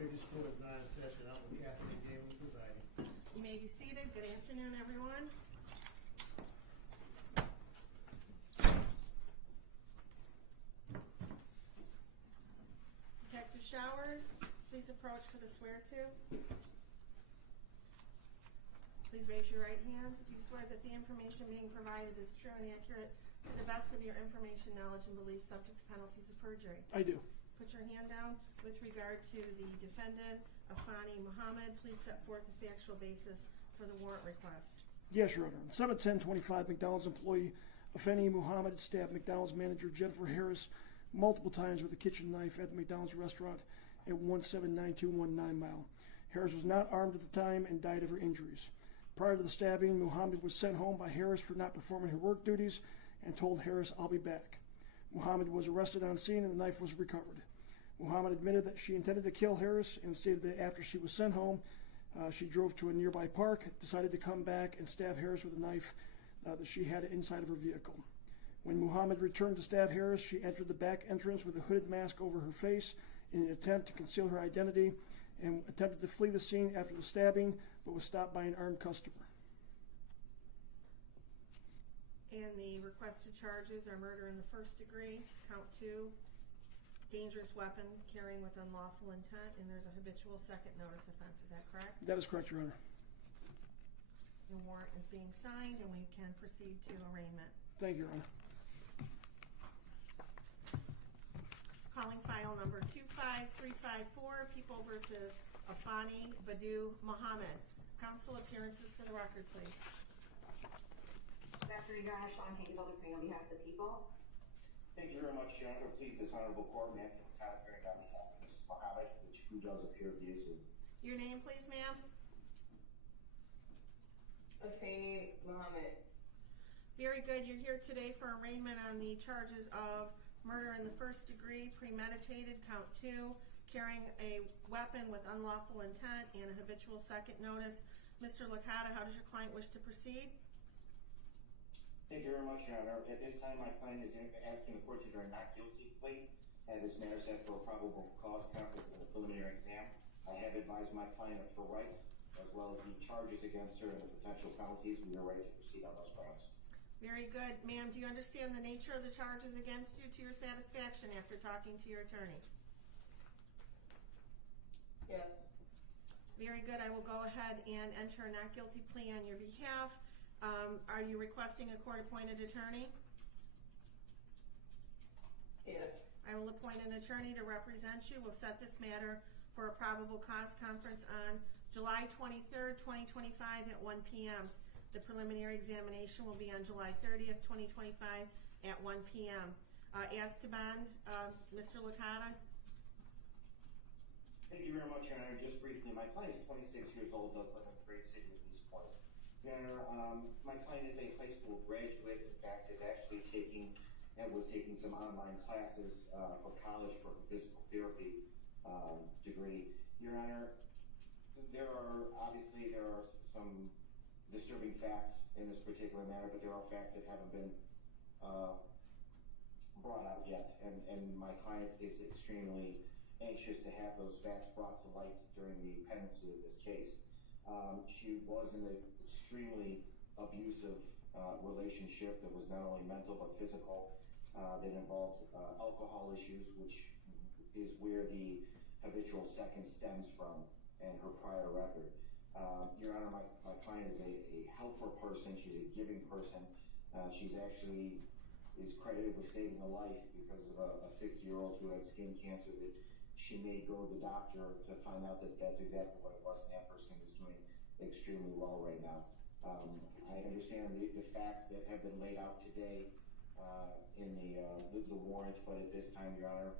Previous court is not in session. Out with Captain Damon presiding. You may be seated. Good afternoon, everyone. Detective Showers, please approach for the swear-to. Please raise your right hand. Do you swear that the information being provided is true and accurate to the best of your information, knowledge, and belief, subject to penalties of perjury? I do. Put your hand down. With regard to the defendant, Afani Muhammad, please set forth the factual basis for the warrant request. Yes, Your Honor. 7/10/25, McDonald's employee Afeni Muhammad stabbed McDonald's manager Jennifer Harris multiple times with a kitchen knife at the McDonald's restaurant at 179219 Mile. Harris was not armed at the time and died of her injuries. Prior to the stabbing, Muhammad was sent home by Harris for not performing her work duties and told Harris, "I'll be back." Muhammad was arrested on scene and the knife was recovered. Muhammad admitted that she intended to kill Harris and stated that after she was sent home, she drove to a nearby park, decided to come back and stab Harris with a knife that she had inside of her vehicle. When Muhammad returned to stab Harris, she entered the back entrance with a hooded mask over her face in an attempt to conceal her identity and attempted to flee the scene after the stabbing, but was stopped by an armed customer. And the requested charges are murder in the first degree, count 2, dangerous weapon carrying with unlawful intent, and there's a habitual second notice offense. Is that correct? That is correct, Your Honor. The warrant is being signed and we can proceed to arraignment. Thank you, Your Honor. Calling file number 25354, People versus Afani Badu Muhammad. Counsel appearances for the record, please. Good afternoon, Your Honor. Sean Hazel, appearing on behalf of the people. Thank you very much, Your Honor. Please, this honorable court, may I have the appearing on behalf of Mrs. Muhammad, who does appear via Zoom. Your name, please, ma'am? Afeni Muhammad. Very good. You're here today for arraignment on the charges of murder in the first degree, premeditated, count 2, carrying a weapon with unlawful intent, and a habitual second notice. Mr. Licata, how does your client wish to proceed? Thank you very much, Your Honor. At this time, my client is asking the court to enter a not guilty plea. This matter set for a probable cause conference in the preliminary exam. I have advised my client of her rights, as well as the charges against her and the potential penalties. We are ready to proceed on those grounds. Very good. Ma'am, do you understand the nature of the charges against you to your satisfaction after talking to your attorney? Yes. Very good. I will go ahead and enter a not guilty plea on your behalf. Are you requesting a court-appointed attorney? Yes. I will appoint an attorney to represent you. We'll set this matter for a probable cause conference on July 23rd, 2025 at 1 p.m. The preliminary examination will be on July 30th, 2025 at 1 p.m. As to bond, Mr. Licata? Thank you very much, Your Honor. Just briefly, my client is 26 years old, does live in the great city of East Point. Your Honor, my client is a high school graduate. In fact, is actually was taking some online classes for college for a physical therapy degree. Your Honor, there are some disturbing facts in this particular matter, but there are facts that haven't been brought out yet, and my client is extremely anxious to have those facts brought to light during the pendency of this case. She was in an extremely abusive relationship that was not only mental but physical, that involved alcohol issues, which is where the habitual second stems from, and her prior record. Your Honor, my client is a helpful person. She's a giving person. She's actually is credited with saving a life because of a 60-year-old who had skin cancer that she may go to the doctor to find out that that's exactly what it was, and that person is doing extremely well right now. I understand the facts that have been laid out today in the warrant, but at this time, Your Honor,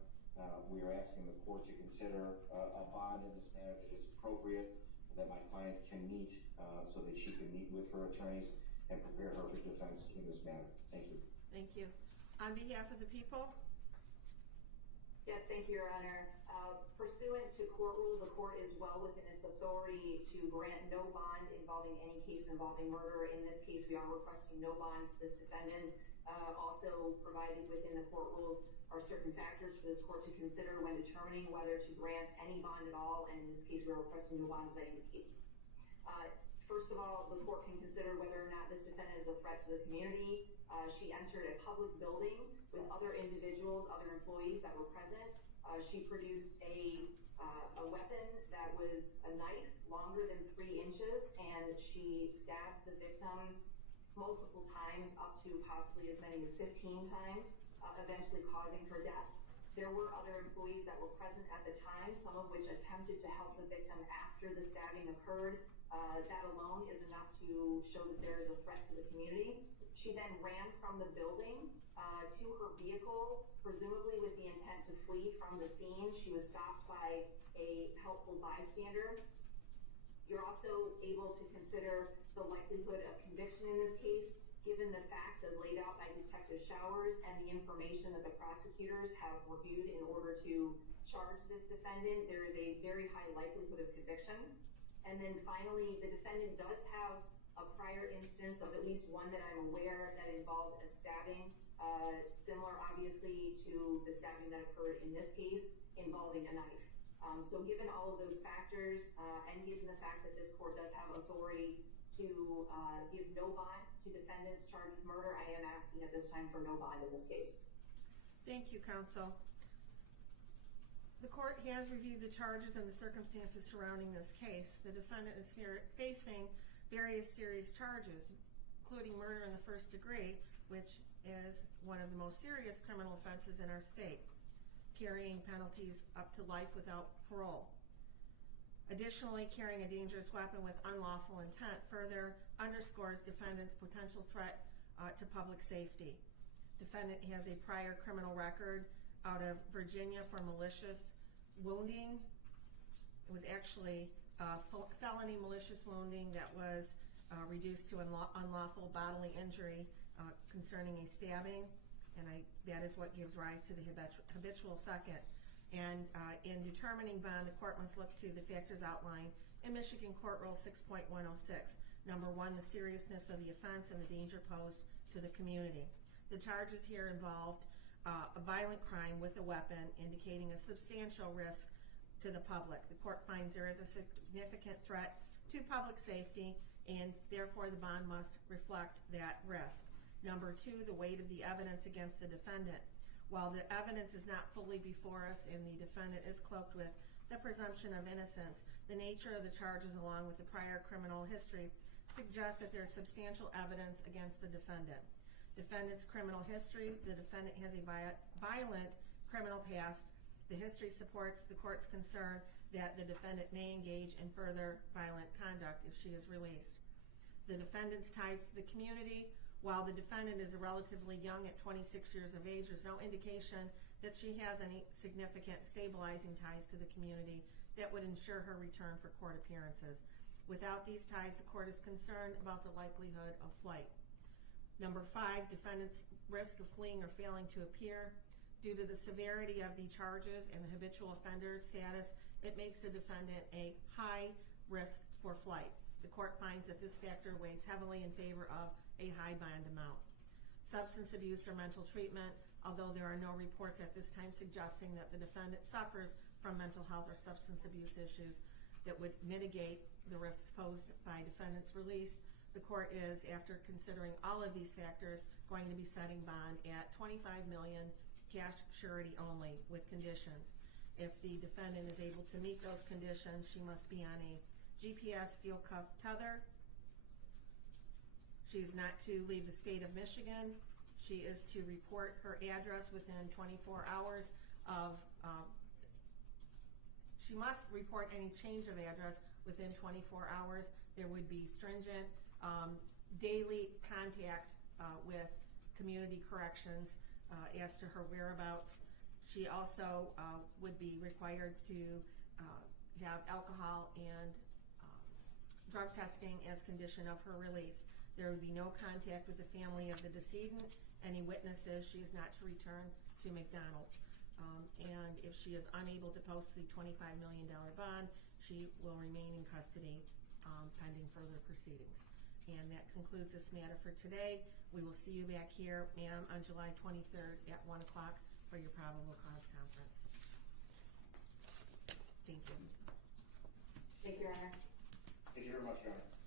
we are asking the court to consider a bond in this manner that is appropriate, that my client can meet so that she can meet with her attorneys and prepare her for defense in this manner. Thank you. Thank you. On behalf of the people? Yes, thank you, Your Honor. Pursuant Pursuant to court rule, the court is well within its authority to grant no bond involving any case involving murder. In this case, we are requesting no bond for this defendant. Also provided within the court rules are certain factors for this court to consider when determining whether to grant any bond at all, and in this case, we are requesting no bond, as I indicated. First of all, the court can consider whether or not this defendant is a threat to the community. She entered a public building with other individuals, other employees that were present. She produced a weapon that was a knife longer than 3 inches, and she stabbed the victim multiple times, up to possibly as many as 15 times, eventually causing her death. There were other employees that were present at the time, some of which attempted to help the victim after the stabbing occurred. That alone is enough to show that there is a threat to the community. She then ran from the building to her vehicle, presumably with the intent to flee from the scene. She was stopped by a helpful bystander. You're also able to consider the likelihood of conviction in this case, given the facts as laid out by Detective Showers and the information that the prosecutors have reviewed in order to charge this defendant. There is a very high likelihood of conviction. And then finally, the defendant does have a prior instance of at least one that I'm aware that involved a stabbing, similar obviously to the stabbing that occurred in this case involving a knife. So given all of those factors, and given the fact that this court does have authority to give no bond to defendants charged with murder, I am asking at this time for no bond in this case. Thank you, counsel. The court has reviewed the charges and the circumstances surrounding this case. The defendant is facing various serious charges, including murder in the first degree, which is one of the most serious criminal offenses in our state, carrying penalties up to life without parole. Additionally, carrying a dangerous weapon with unlawful intent further underscores defendant's potential threat to public safety. Defendant has a prior criminal record out of Virginia for malicious wounding. It was actually felony malicious wounding that was reduced to unlawful bodily injury concerning a stabbing, and that is what gives rise to the habitual second. And in determining bond, the court must look to the factors outlined in Michigan Court Rule 6.106. Number 1, the seriousness of the offense and the danger posed to the community. The charges here involved a violent crime with a weapon, indicating a substantial risk to the public. The court finds there is a significant threat to public safety, and therefore the bond must reflect that risk. Number 2, the weight of the evidence against the defendant. While the evidence is not fully before us and the defendant is cloaked with the presumption of innocence, the nature of the charges along with the prior criminal history suggests that there is substantial evidence against the defendant. Defendant's criminal history: the defendant has a violent criminal past. The history supports the court's concern that the defendant may engage in further violent conduct if she is released. The defendant's ties to the community: while the defendant is relatively young at 26 years of age, there's no indication that she has any significant stabilizing ties to the community that would ensure her return for court appearances. Without these ties, the court is concerned about the likelihood of flight. Number 5, defendant's risk of fleeing or failing to appear. Due to the severity of the charges and the habitual offender status, it makes the defendant a high risk for flight. The court finds that this factor weighs heavily in favor of a high bond amount. Substance abuse or mental treatment: although there are no reports at this time suggesting that the defendant suffers from mental health or substance abuse issues that would mitigate the risks posed by defendant's release, the court is, after considering all of these factors, going to be setting bond at $25 million cash surety only with conditions. If the defendant is able to meet those conditions, she must be on a GPS steel cuff tether. She is not to leave the state of Michigan. She is to report her address within 24 hours of, she must report any change of address within 24 hours. There would be stringent daily contact with community corrections as to her whereabouts. She also would be required to have alcohol and drug testing as condition of her release. There would be no contact with the family of the decedent, any witnesses. She is not to return to McDonald's. And if she is unable to post the $25 million bond, she will remain in custody pending further proceedings. And that concludes this matter for today. We will see you back here, ma'am, on July 23rd at 1 o'clock for your probable cause conference. Thank you. Thank you, Your Honor. Thank you very much, Your Honor.